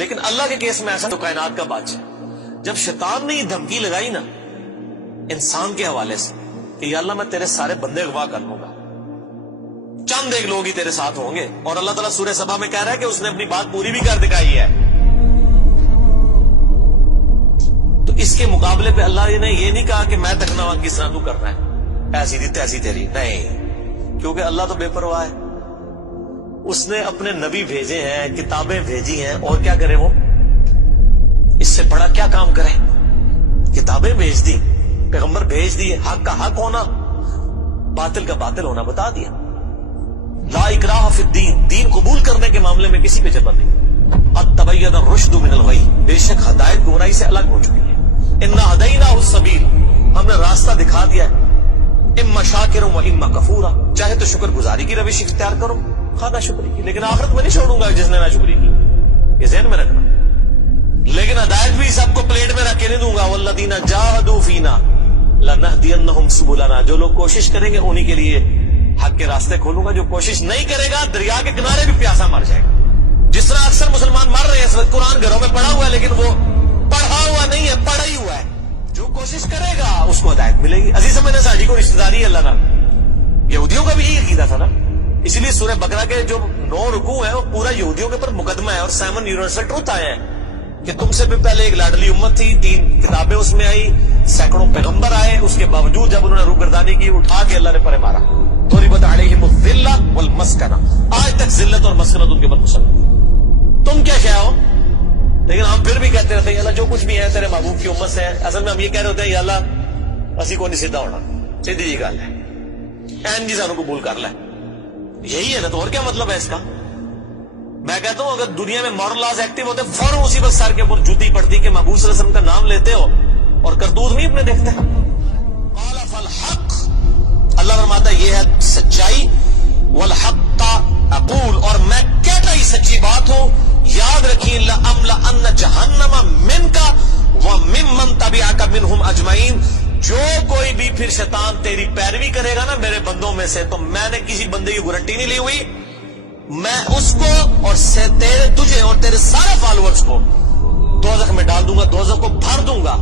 لیکن اللہ کے کیس میں ایسا تو کائنات کا بادشاہ، جب شیطان نے یہ دھمکی لگائی نا انسان کے حوالے سے کہ یا اللہ میں تیرے سارے بندے اغوا کر لوں گا، چند ایک لوگ ہی تیرے ساتھ ہوں گے، اور اللہ تعالیٰ سورہ سبا میں کہہ رہا ہے کہ اس نے اپنی بات پوری بھی کر دکھائی ہے، تو اس کے مقابلے پہ اللہ نے یہ نہیں کہا کہ میں تکنا کس طرح تو کرنا ہے ایسی تھی تیسی تیری، نہیں، کیونکہ اللہ تو بے پرواہ ہے، اس نے اپنے نبی بھیجے ہیں، کتابیں بھیجی ہیں، اور کیا کرے وہ؟ اس سے بڑا کیا کام کرے؟ کتابیں بھیج دی، پیغمبر بھیج دیے، حق کا حق ہونا، باطل کا باطل ہونا بتا دیا۔ لا اکراہ فی الدین، دین قبول کرنے کے معاملے میں کسی پہ جبر نہیں۔ قد تبین الرشد من الغی، بے شک ہدایت گمراہی سے الگ ہو چکی ہے۔ انا ہدیناہ السبیل، ہم نے راستہ دکھا دیا ہے، اما شاکر و اما کفورا، چاہے تو شکر گزاری کی روش اختیار کرو، خواہ نہ شکری کی، لیکن آخرت میں نہیں چھوڑوں گا جس نے نہ شکری کی، یہ ذہن میں رکھنا۔ لیکن ہدایت بھی سب کو پلیٹ میں رکھ کے نہیں دوں گا، والذین جاہدوا فینا لنہدینہم سبلنا، جو لوگ کوشش کریں گے انہی کے لیے حق کے راستے کھولوں گا، جو کوشش نہیں کرے گا دریا کے کنارے بھی پیاسا مر جائے گا۔ جس طرح اکثر مسلمان مر رہے ہیں اس وقت، قرآن گھروں میں پڑھا ہوا ہے لیکن وہ پڑھا ہوا نہیں ہے، پڑھا ہی ہوا ہے، جو کوشش کرے گا اس کو ہدایت ملے گی۔ عزیز میں نے ساڑھی کو رشتہ داری ہے اللہ نہ، یہودیوں کا بھی یہی عقیدہ تھا نا، اسی لیے سورہ بقرہ کے جو 9 رکوع ہیں وہ پورا یہودیوں کے اوپر مقدمہ ہے، اور سائمن یونیورسل ٹروتھ آیا ہے کہ تم سے بھی پہلے ایک لاڈلی امت تھی، 3 کتابیں اس میں آئی، سینکڑوں پیغمبر آئے، اس کے باوجود جب انہوں نے روگردانی کی اٹھا کے اللہ نے پرے مارا، ضربت علیہم الذلہ والمسکنہ، آج تک ذلت اور مسکنت ان کے اوپر مسلط، تم کیا شے ہو؟ لیکن ہم پھر بھی کہتے رہتے ہیں یا اللہ جو کچھ بھی ہے تیرے محبوب کی امت سے ہے۔ اصل میں ہم یہ کہہ رہے ہوتے ہیں یا اللہ اسی کو نہیں سیدھا ہونا، سیدھی جی گل ہے، این جی سانو قبول کر لے، یہی ہے نا، تو اور کیا مطلب ہے اس کا؟ میں کہتا ہوں اگر دنیا میں مورل لاز ایکٹیو ہوتے فوراً اسی وقت سر کے اوپر جوتی پڑتی کہ محبوب صلی اللہ علیہ وسلم کا نام لیتے ہو اور کرتوت نہیں اپنے دیکھتے۔ قال فالحق، اللہ فرماتا ہے یہ ہے سچائی، والحق اقول، اور میں کہتا ہی سچی بات ہوں، یاد رکھیں لأملأن جہنم منک وممن تبعک منہم اجمعین، جو کوئی بھی پھر شیطان تیری پیروی کرے گا نا میرے بندوں میں سے، تو میں نے کسی بندے کی گارنٹی نہیں لی ہوئی، میں اس کو اور تجھے اور تیرے سارے فالوورز کو دوزخ میں ڈال دوں گا، دوزخ کو بھر دوں گا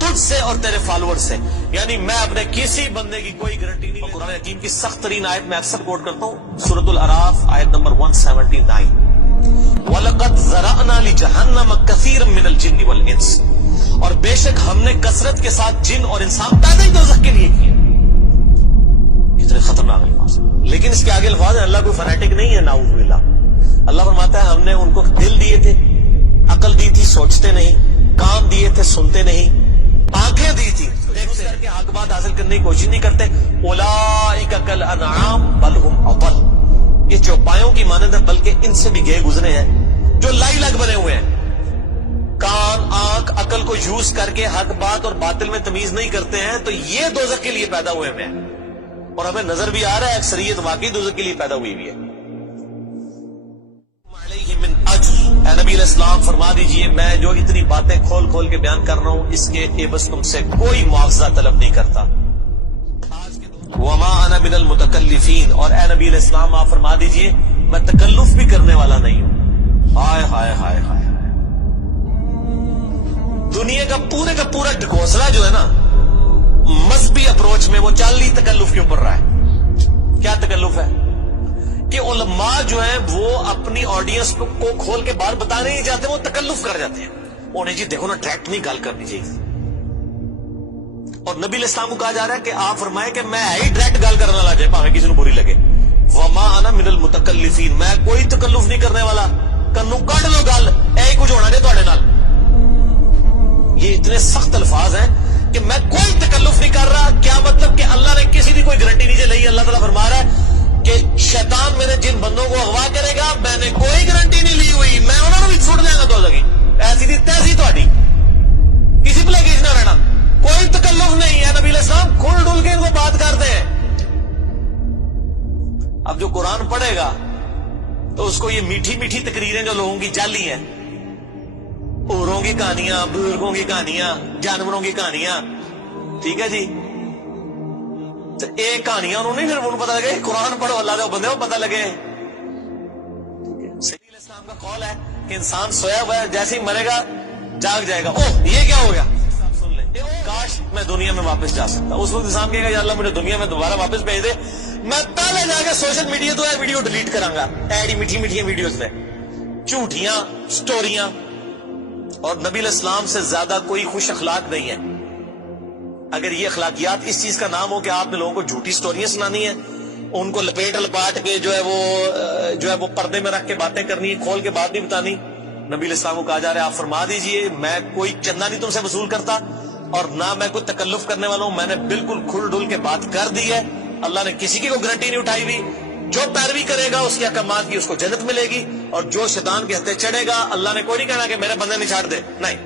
تجھ سے اور تیرے فالوور سے، یعنی میں اپنے کسی بندے کی کوئی گارنٹی نہیں۔ قرآن حکیم کی سخت ترین آیت میں اکثر کوٹ کرتا ہوں، سورۃ الاعراف آیت نمبر 179، وَلَقَدْ ذَرَأْنَا لِجَهَنَّمَ كَثِيرًا مِنَ الْجِنِّ وَالْإِنسِ، اور بے شک ہم نے کثرت کے ساتھ جن اور انسان پیدا ہی دوزخ کے لیے کیے۔ کتنے خطرناک الفاظ، لیکن اس کے آگے الفاظ ہیں، اللہ کوئی فنیٹک نہیں ہے، نعوذ باللہ۔ اللہ فرماتا ہے ہم نے ان کو دل دیے تھے، عقل دی تھی سوچتے نہیں، کان دیے تھے سنتے نہیں، آنکھیں دی تھی دیکھ کر کے حق بات حاصل کرنے کی کوشش نہیں کرتے۔ اولئک کالانعام بل هم اضل، یہ چوپایوں کی مانند ہے بلکہ ان سے بھی گئے گزرے ہیں، جو لائی لگ بنے ہوئے ہیں، کان آنکھ عقل کو یوز کر کے حق بات اور باطل میں تمیز نہیں کرتے ہیں، تو یہ دوزخ کے لیے پیدا ہوئے ہیں، اور ہمیں نظر بھی آ رہا ہے اکثریت واقعی دوزخ کے لیے پیدا ہوئی بھی ہے۔ من اجر، اے نبی علیہ السلام فرما دیجئے میں جو اتنی باتیں کھول کھول کے بیان کر رہا ہوں اس کے عوض تم سے کوئی معاوضہ طلب نہیں کرتا۔ وما انا من المتکلفین، اور اے نبی علیہ السلام آپ فرما دیجئے میں تکلف بھی کرنے والا نہیں ہوں۔ ہائے ہائے ہائے ہائے، دنیا کا پورا ڈھکوسلا جو ہے نا مذہبی اپروچ میں وہ چل ہی تکلف کے اوپر رہا ہے۔ کیا تکلف ہے؟ کہ علماء جو ہیں وہ اپنی آڈینس کو کھول کے بات بتانے نہیں چاہتے، وہ تکلف کر جاتے ہیں، انہیں جی دیکھو نا ڈائریکٹ نہیں گال کرنی چاہیے، اور نبی علیہ السلام کو کہا جا رہا ہے کہ آپ فرمائے کہ میں ہی ڈائریکٹ گال کرنے والا جائے پاویں کسی کو بری لگے۔ وما انا من المتکلفین، میں کوئی تکلف نہیں کرنے والا، کنو کڈ لو گل، اے کچھ ہونا نہیں تہاڈے نال۔ یہ اتنے سخت الفاظ ہیں کہ میں کوئی تکلف نہیں کر رہا، کیا مطلب کہ اللہ نے کسی کی کوئی گارنٹی نہیں لی۔ اللہ تعالیٰ فرما رہا ہے کہ شیطان میرے جن بندوں کو اغوا کرے گا میں نے کوئی گارنٹی نہیں لی ہوئی، میں انہوں نے بھی چھوڑ دیا گا دوزخی، ایسی تھی تیسی تہاڈی، کسی پلے کیس نہ رہنا، کوئی تکلف نہیں ہے۔ نبی علیہ السلام کھل ڈل کے ان کو بات کرتے ہیں۔ اب جو قرآن پڑھے گا تو اس کو یہ میٹھی میٹھی تقریریں جو لوگوں کی جعلی ہیں، اوروں کی کہانیاں، بزرگوں کی کہانیاں، جانوروں کی کہانیاں، ٹھیک ہے جی، تو ایک کہانیاں انہوں نے پھر انہوں پتہ لگے، قرآن پڑھو اللہ دے بندے کو پتہ لگے۔ صحیح علیہ السلام کا قول ہے کہ انسان سویا ہوا ہے، جیسے ہی مرے گا جاگ جائے گا، اوہ یہ کیا ہو گیا، سن لیں کاش میں دنیا میں واپس جا سکتا. اس وقت انسان کہے گا یا اللہ مجھے دنیا میں دوبارہ واپس بھیج دے، میں پہلے جا کے سوشل میڈیا تو ہے ویڈیو ڈیلیٹ کراں گا، ایڈی میٹھی میٹھی ویڈیوز میں جھوٹیاں سٹوریاں. اور نبی علیہ السلام سے زیادہ کوئی خوش اخلاق نہیں ہے. اگر یہ اخلاقیات اس چیز کا نام ہو کہ آپ نے لوگوں کو جھوٹی سٹوریاں سنانی ہیں، ان کو لپیٹ لپاٹ کے جو ہے وہ پردے میں رکھ کے باتیں کرنی، کھول کے بات نہیں بتانی، نبی علیہ السلام کو کہا جا رہا ہے آپ فرما دیجئے میں کوئی چندہ نہیں تم سے وصول کرتا اور نہ میں کوئی تکلف کرنے والا ہوں، میں نے بالکل کھل ڈل کے بات کر دی ہے. اللہ نے کسی کی کوئی گارنٹی نہیں اٹھائی ہوئی. جو پیروی کرے گا اس کے احکامات کی اس کو جنت ملے گی، اور جو شیطان کے ہتھے چڑھے گا اللہ نے کوئی نہیں کہنا کہ میرے بندے نہیں چھاڑ دے، نہیں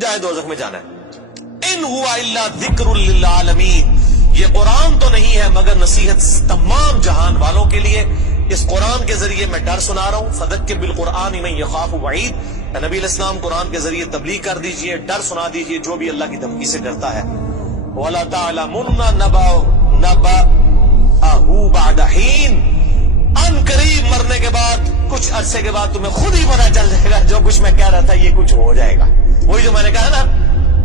جائے دوزخ میں جانا ہے. ان ہوا الا ذکر للعالمین، یہ قرآن تو نہیں ہے مگر نصیحت تمام جہان والوں کے لیے. اس قرآن کے ذریعے میں ڈر سنا رہا ہوں. فذکر بالقرآن من یخاف وعید، نبی علیہ السلام قرآن کے ذریعے تبلیغ کر دیجئے، ڈر سنا دیجئے جو بھی اللہ کی دھمکی سے ڈرتا ہے. وَلَا تَعْلَمُنَّ نَبَأَهُ بَعْدَ حِينٍ، ان قریب مرنے کے بعد کچھ عرصے کے بعد تمہیں خود ہی پتہ چل جائے گا جو کچھ میں کہہ رہا تھا یہ کچھ ہو جائے گا. وہی جو میں نے کہا نا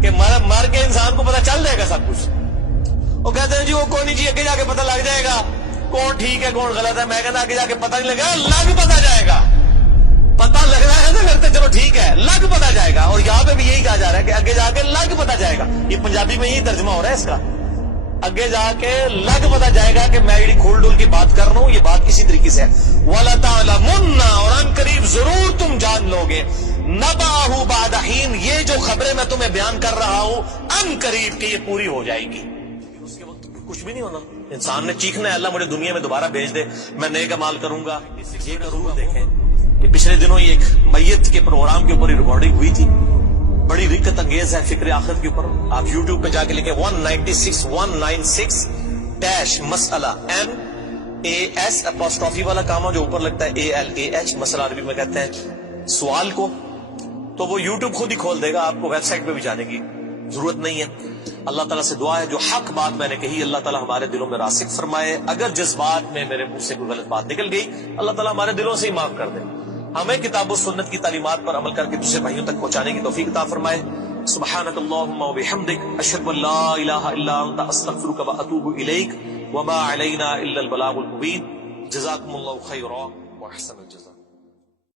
کہ مر کے انسان کو پتہ چل جائے گا سب کچھ. وہ کہتے ہیں جی وہ کوئی نہیں جی آگے جا کے پتہ لگ جائے گا کون ٹھیک ہے کون غلط ہے. میں کہتا آگے جا کے پتہ نہیں لگا، لگ پتہ جائے گا. پتہ لگ رہا ہے تو کرتے چلو ٹھیک ہے، لگ پتہ جائے گا. اور یہاں پہ بھی یہی کہا جا رہا ہے کہ آگے جا کے لگ پتہ جائے گا. یہ پنجابی میں یہی ترجمہ ہو رہا ہے اس کا، آگے جا کے لگ پتہ جائے گا کہ میں یہ کھول ڈول کی بات کر رہا ہوں یہ بات کسی طریقے سے ہے. وَلَا تَعْلَمُنَّ، اور ان قریب ضرور تم جان لوگے، نَبَأَهُ بَعْدَ حِينٍ، یہ جو خبریں میں تمہیں بیان کر رہا ہوں ان قریب کہ یہ پوری ہو جائے گی. اس کے وقت کچھ بھی نہیں ہونا. انسان نے چیخنا ہے اللہ مجھے دنیا میں دوبارہ بھیج دے، میں نیک اعمال کروں گا. یہ کروں. دیکھیں یہ پچھلے دنوں یہ ایک میت کے پروگرام کے اوپر ریکارڈنگ ہوئی تھی، بڑی رکت انگیز ہے فکر آخرت کے اوپر. آپ یوٹیوب پہ جا کے لکھیں 196 مسئلہ MAS اپوسٹرافی والا کام جو اوپر لگتا ہے ALAH، مسئلہ عربی میں کہتے ہیں سوال کو. تو وہ یوٹیوب خود ہی کھول دے گا، آپ کو ویب سائٹ پہ بھی جانے کی ضرورت نہیں ہے. اللہ تعالیٰ سے دعا ہے جو حق بات میں نے کہی اللہ تعالیٰ ہمارے دلوں میں راسخ فرمائے. اگر جس بات میں میرے منہ سے کوئی غلط بات نکل گئی اللہ تعالیٰ ہمارے دلوں سے ہی معاف کر دے. ہمیں کتاب و سنت کی تعلیمات پر عمل کر کے دوسرے بھائیوں تک پہنچانے کی توفیق عطا فرمائے. سبحانک اللہم و بحمدک، اشہد ان لا الہ الا انت، استغفرک و اتوب الیک، وما علینا الا البلاغ المبین. جزاکم اللہ خیرا و احسن الجزاء.